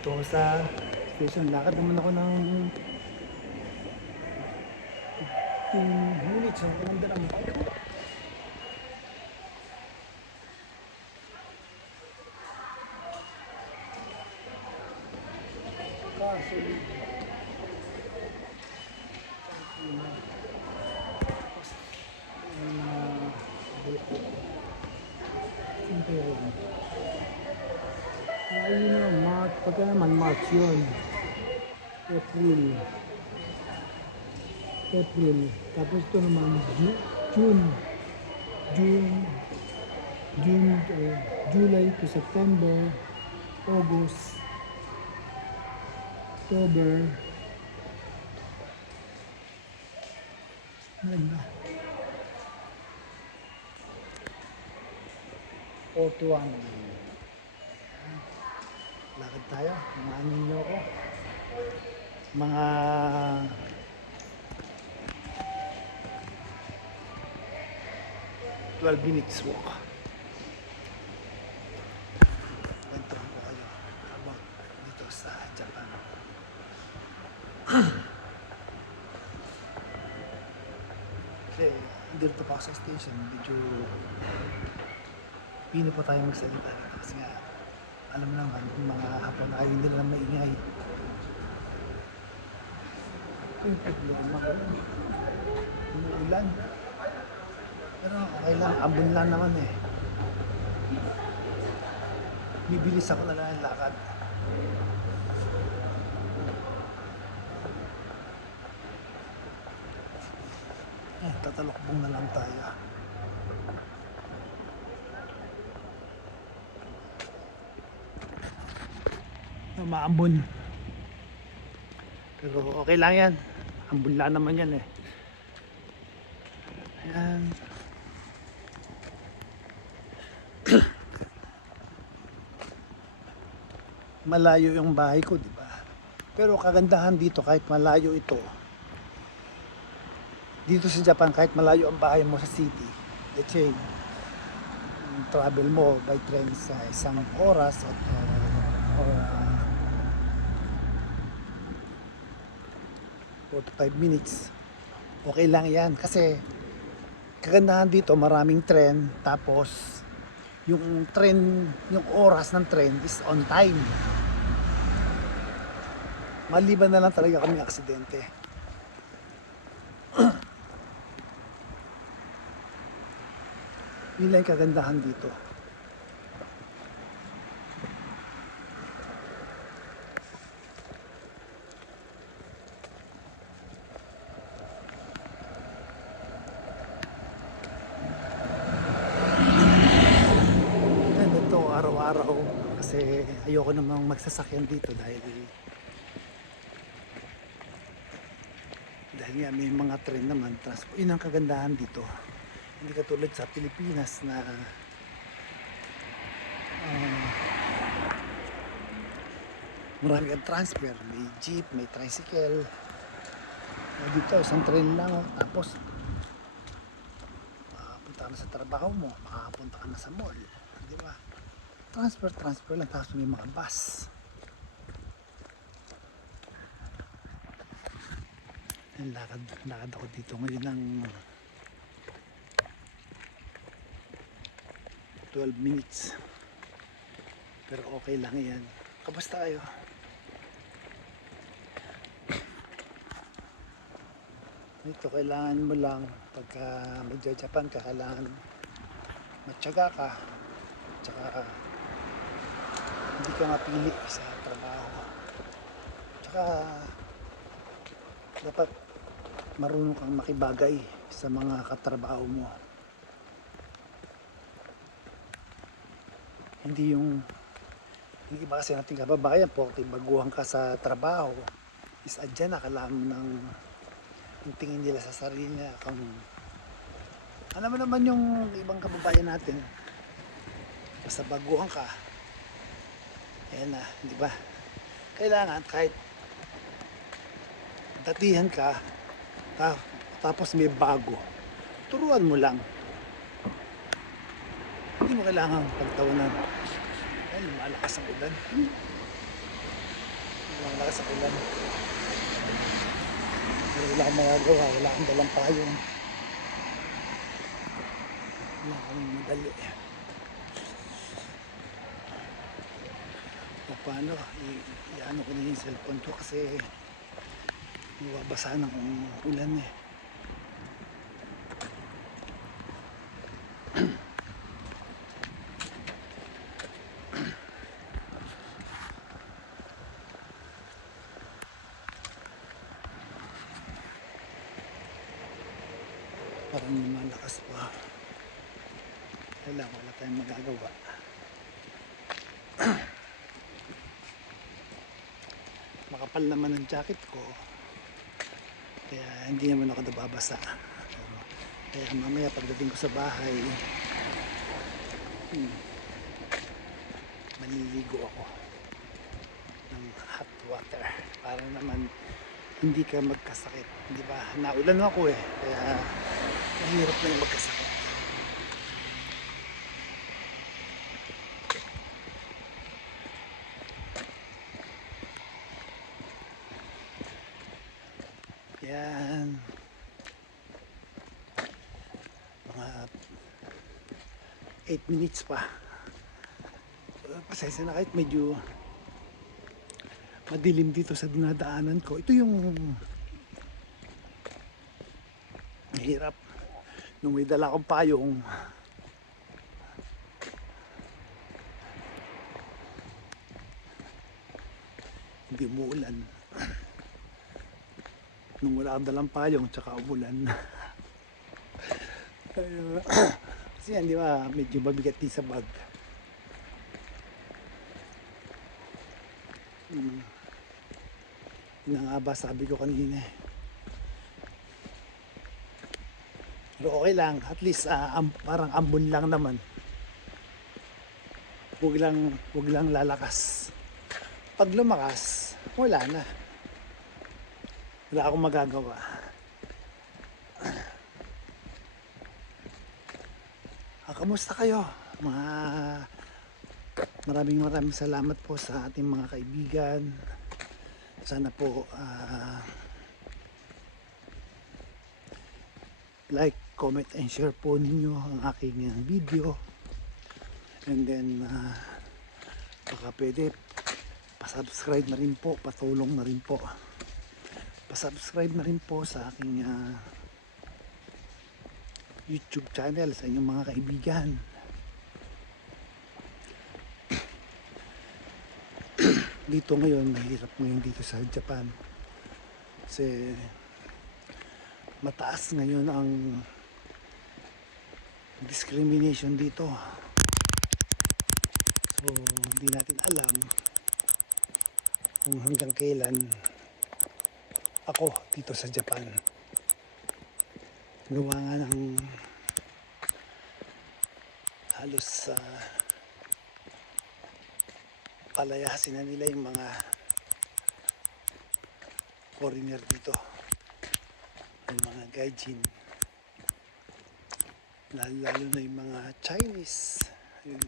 Ito sa station, lakad naman ako ng 15 minutes ang kumanda ng bike ko. Kaso, ayun na, March, pagka naman March yun. April. Tapos ito naman June. June, July to September, August, October. Maganda. 41. Lakad tayo. Mamahanin niyo ako. Mga 12 minutes walk. Kwentuhan ko kayo about dito sa Japan. Kasi dito pa ako sa station, medyo pino pa tayo magsalita dito kasi nga alam mo naman, yung mga hapon ayaw nila na maingay. Yung problema ko, umuulan. Pero okay lang, ambon lang naman eh. Bibilis ako na lang ang lakad. Tatalokbong na lang tayo. Maambon. Pero okay lang yan. Ambon lang naman yan eh. Ayan. Malayo yung bahay ko, di ba? Pero kagandahan dito kahit malayo ito. Dito sa Japan kahit malayo ang bahay mo sa city. Let's say, travel mo by train sa isang oras or 45 minutes. Okay lang yan kasi kagandahan dito maraming tren tapos yung tren, yung oras ng tren is on time. Maliban na lang talaga kami aksidente. Yun lang yung kagandahan dito. Araw-araw kasi ayoko namang magsasakyan dito dahil nga may mga tren naman transport. Yun ang kagandahan dito, hindi katulad sa Pilipinas na marami ang transfer, may jeep, may tricycle. Dito isang tren lang tapos punta ka na sa trabaho mo, makakapunta ka na sa mall, di ba? Transfer lang, tapos may mga bus. Lakad ako dito ngayon ng 12 minutes. Pero okay lang yan. Kamusta kayo? Ito kailangan mo lang pagka magja-Japan ka, kailangan matyaga ka. Tsaka hindi ka mapili sa trabaho. Tsaka dapat marunong kang makibagay sa mga katrabaho mo. Hindi yung iba kasi nating kababayan, porke baguhan ka sa trabaho is adyan na kailangan mo ng yung tingin nila sa sarili nila kung alam mo naman yung ibang kababayan natin basta baguhan ka ayan na, di ba? Kailangan kahit datihan ka tapos may bago, turuan mo lang, hindi mo kailangan pagtawanan dahil lumalakas ang ulan. Malakas sa ulan. Wala akong magagawa, wala akong dalang payong. Wala akong madali. O paano, i-ano ko na yung cellphone ko kasi mababasa ng ulan eh. Parang lumalakas pa. Wala tayong magagawa. Makapal naman ang jacket ko. Kaya hindi naman ako nababasa. Kaya mamaya pagdating ko sa bahay, maliligo ako ng hot water para naman hindi ka magkasakit. Di ba? Naulan ako eh. Kaya mahirap na yung magkasakit. Yan. Mga 8 minutes pa. Pasensya na kahit medyo madilim dito sa dinadaanan ko. Ito yung mahirap. Nung may dala akong payong, hindi umuulan. Nung wala akong dalang payong, tsaka umulan. Kasi yan, di ba, medyo mabigat din sa bag. Yun nga ba sabi ko kanina eh. Pero okay lang, at least parang ambon lang naman. Huwag lang lalakas. Pag lumakas, wala na. Wala akong magagawa. Kamusta kayo? Maraming salamat po sa ating mga kaibigan. Sana po like, comment, and share po ninyo ang aking video. And then baka pwede pasubscribe na rin po, patulong na rin po. Pasubscribe na rin po sa aking YouTube channel sa inyong mga kaibigan. Dito ngayon, mahirap ngayon dito sa Japan. Kasi mataas ngayon ang discrimination dito. So, hindi natin alam kung hanggang kailan ako dito sa Japan. Gawa nga ng halos palayasin na nila yung mga foreigner dito, yung mga gaijin, lalo na yung mga Chinese. Yun.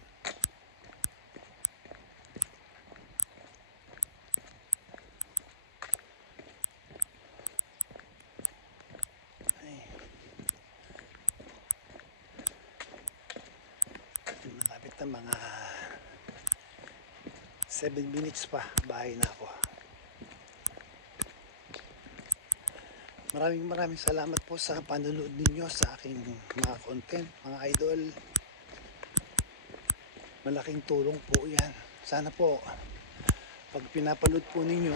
Malapit na mga 7 minutes pa, bahay na ako. Maraming salamat po sa panonood ninyo sa aking mga content, mga idol. Malaking tulong po yan. Sana po pag pinapanood po ninyo,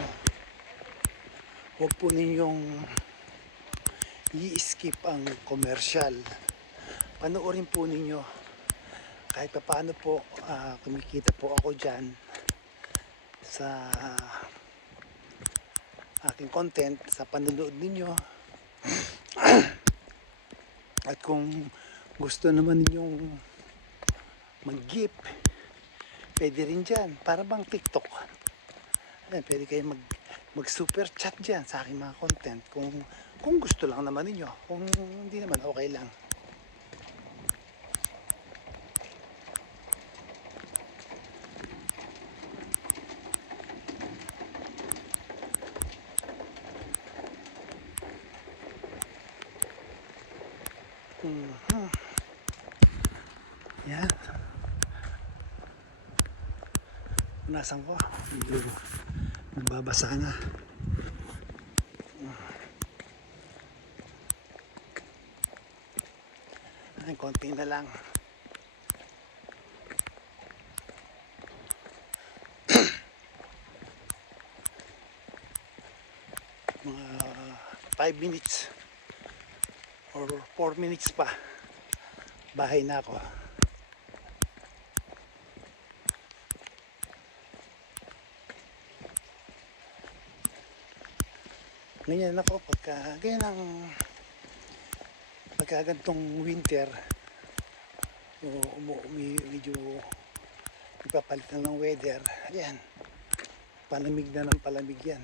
huwag po ninyong i-skip ang commercial. Panoorin po ninyo. Kahit pa paano po kumikita po ako dyan sa aking content, sa panonood ninyo. At kung gusto naman ninyong mag-gift, pwede rin dyan, para bang TikTok. Pwede kayo mag super chat dyan sa aking mga content kung gusto lang naman ninyo. Kung hindi naman, okay lang. Punasan ko. Medyo nababasa na. Ay, konti na lang. Mga 5 minutes or 4 minutes pa. Bahay na ako. Ganyan ako pagka gantong winter, medyo ipapalit na ng weather. Ayan, palamig na ng palamig yan.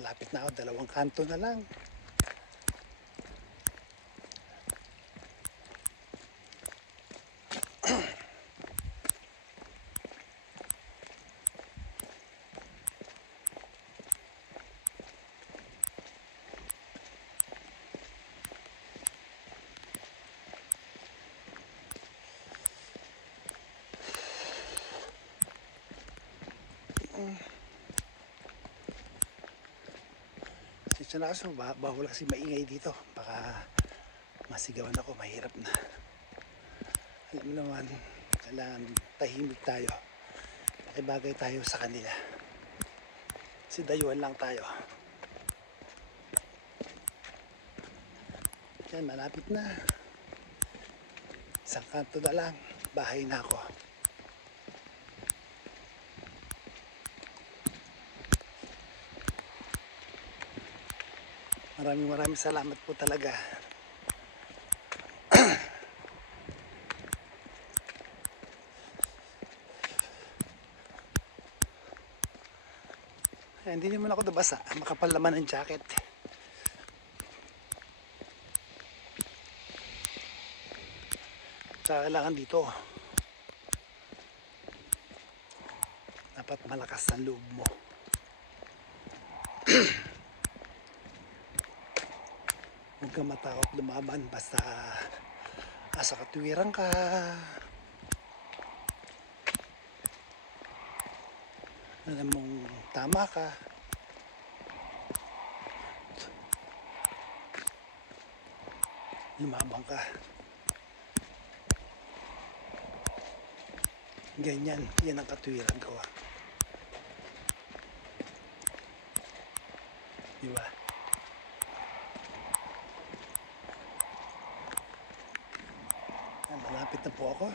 Malapit na ako, 2 kanto na lang. Sisya na kaso, bawal kasi maingay dito. Baka masigawan ako, mahirap na. Alam naman, kailangan tahimik tayo. Pakibagay tayo sa kanila. Kasi dayuhan lang tayo. Yan, malapit na. 1 kanto na lang, bahay na ako. Maraming salamat po talaga. Hindi naman ako nabasa, makapal naman ang jacket. Tsaka kailangan dito, dapat malakas ang loob mo. Huwag kang matakot lumaban, basta asa katuwiran ka. Alam mong tama ka. Lumabang ka. Ganyan, yan ang katuwiran ko. Diba? Malapit na po ako.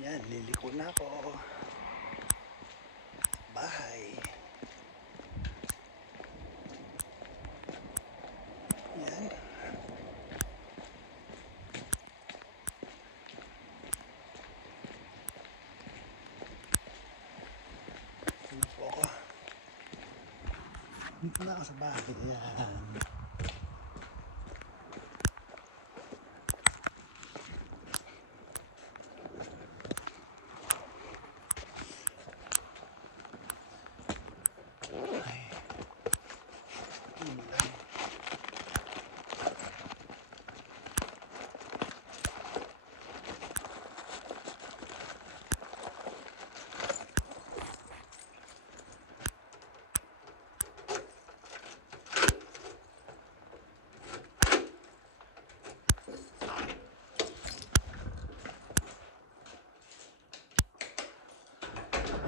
Yan, liliko na ako. Bahay. Yan. Ano po ako? Dito na ako sa bahay. Yan.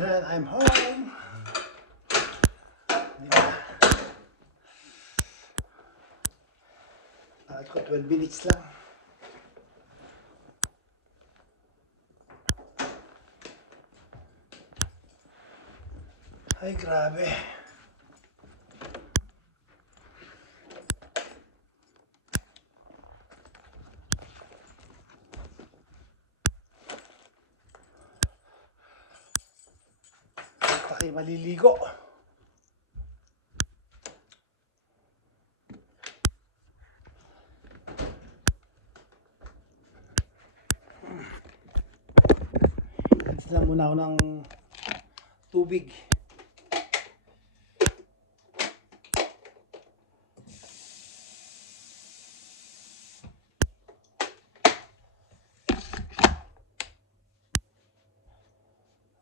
And I'm home. Diba? Bakit ko 12 minutes lang. Ay, grabe. Basta kayo maliligo. lang muna ako ng tubig.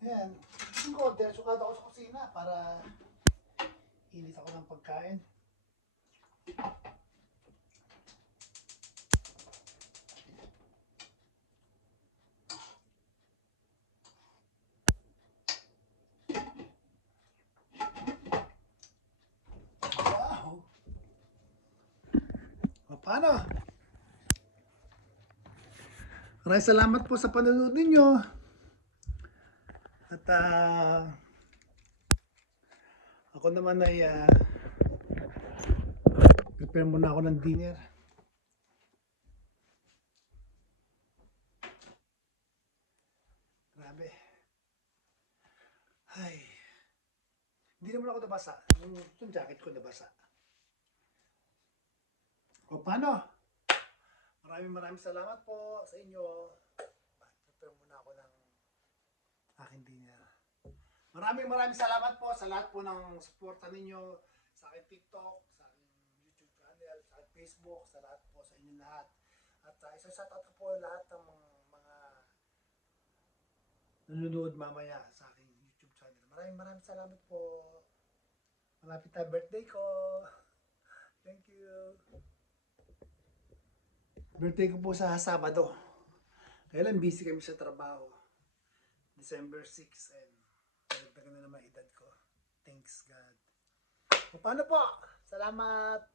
Ayan. Tingin ko, diretsukado ako sa kusina para inis ako ng pagkain. Wow! O, paano? Maraming salamat po sa panonood ninyo. At ako naman ay prepare muna ako ng dinner. Grabe. Ay. Hindi naman ako nabasa. Yung jacket ko nabasa. O paano? Maraming salamat po sa inyo. Prepare muna ako ng aking dinner. Maraming salamat po sa lahat po ng suporta ninyo sa aking TikTok, sa aking YouTube channel, sa aking Facebook, sa lahat po sa inyo lahat. At isa-shoutout ko po lahat ng mga nanonood mamaya sa aking YouTube channel. Maraming salamat po. Malapit na birthday ko. Thank you. Birthday ko po sa Sabado. Kaya lang busy kami sa trabaho. December 6 and nagdagan na naman edad ko. Thanks God. O, paano po? Salamat!